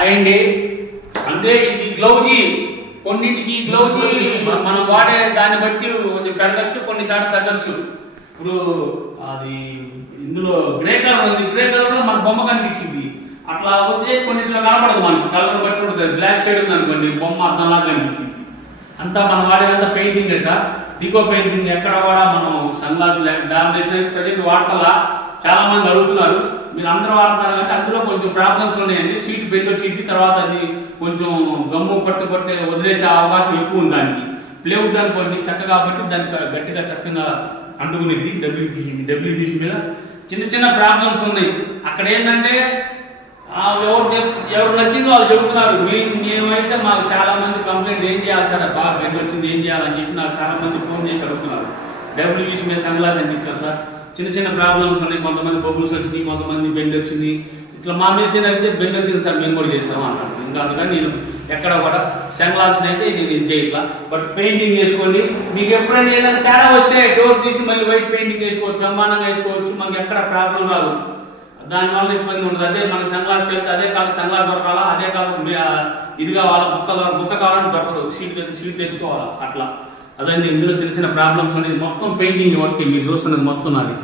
అయ్యండి అంటే ఇది గ్లౌజీ కొన్నింటికి గ్లౌజీ మనం వాడే దాన్ని బట్టి కొంచెం పెరగచ్చు, కొన్నిసార్లు తగ్గచ్చు. ఇప్పుడు అది ఇందులో గ్రే కలర్ ఉంది, గ్రే కలర్లో మన బొమ్మ కనిపించింది, అట్లా వచ్చే కొన్నింటిలో కనపడదు మనకి, కలర్ బట్టి ఉంటుంది. బ్లాక్ షేడ్ ఉంది అనుకోండి, బొమ్మ అర్థంలాగా కనిపించింది. అంతా మనం వాడేదంతా పెయింటింగే సార్, డికో పెయింటింగ్. ఎక్కడ కూడా మనం సన్ గ్లాస్ డామినేషన్ ప్రజెంట్ వాడతల్లా. చాలా మంది అడుగుతున్నారు, మీరు అందరూ వాడుతున్నారు అంటే అందులో కొంచెం ప్రాబ్లమ్స్ ఉన్నాయండి. సీట్ బెండ్ వచ్చింది, తర్వాత అది కొంచెం గమ్ము పట్టు వదిలేసే అవకాశం ఎక్కువ ఉంది దానికి. ప్లేవుడ్ అనుకోండి చక్కగా కాబట్టి దానికి గట్టిగా చక్కగా అంటుకునేది. డబ్ల్యూబీసీ మీద చిన్న చిన్న ప్రాబ్లమ్స్ ఉన్నాయి. అక్కడ ఏంటంటే ఎవరు నచ్చిందో వాళ్ళు చెబుతున్నారు. మేమైతే మాకు చాలా మంది కంప్లైంట్ ఏం చేయాలి సార్, బాగా బెండ్ వచ్చింది ఏం చేయాలని చెప్పి నాకు చాలా మంది ఫోన్ చేసి అడుగుతున్నారు. డబ్ల్యూబీసీ మీద సంగలాగా అనిపించారు సార్, చిన్న చిన్న ప్రాబ్లమ్స్ ఉన్నాయి. కొంతమంది బబుల్స్ వచ్చింది, కొంతమంది బెండ్ వచ్చింది. ఇట్లా మా మెషిన్ అయితే బెండ్ వచ్చింది సార్, మేము కూడా చేసాము అన్నాను. ఇంకా అందుకని నేను ఎక్కడ కూడా సన్గ్లాస్ని అయితే నేను ఇది చేయట్లా. బట్ పెయింటింగ్ వేసుకోండి, మీకు ఎప్పుడైనా ఏదైనా తేడా వస్తే డోర్ తీసి మళ్ళీ వైట్ పెయింటింగ్ వేసుకోవచ్చు, బ్రహ్మాండంగా వేసుకోవచ్చు, మనకి ఎక్కడ ప్రాబ్లం రాదు, దానివల్ల ఇబ్బంది ఉండదు. అదే మనకి సన్గ్లాస్కి వెళ్తే అదే కాదు సన్గ్లాస్ దొరకాలా, అదే కాదు ఇది కావాలా, ముక్క కావాలని దొరకదు, సీట్ తెచ్చుకోవాలా అట్లా. అదండి ఇందులో చిన్న చిన్న ప్రాబ్లమ్స్ అనేది. మొత్తం పెయింటింగ్ వర్క్ మీరు చూస్తున్నది మొత్తం నాది.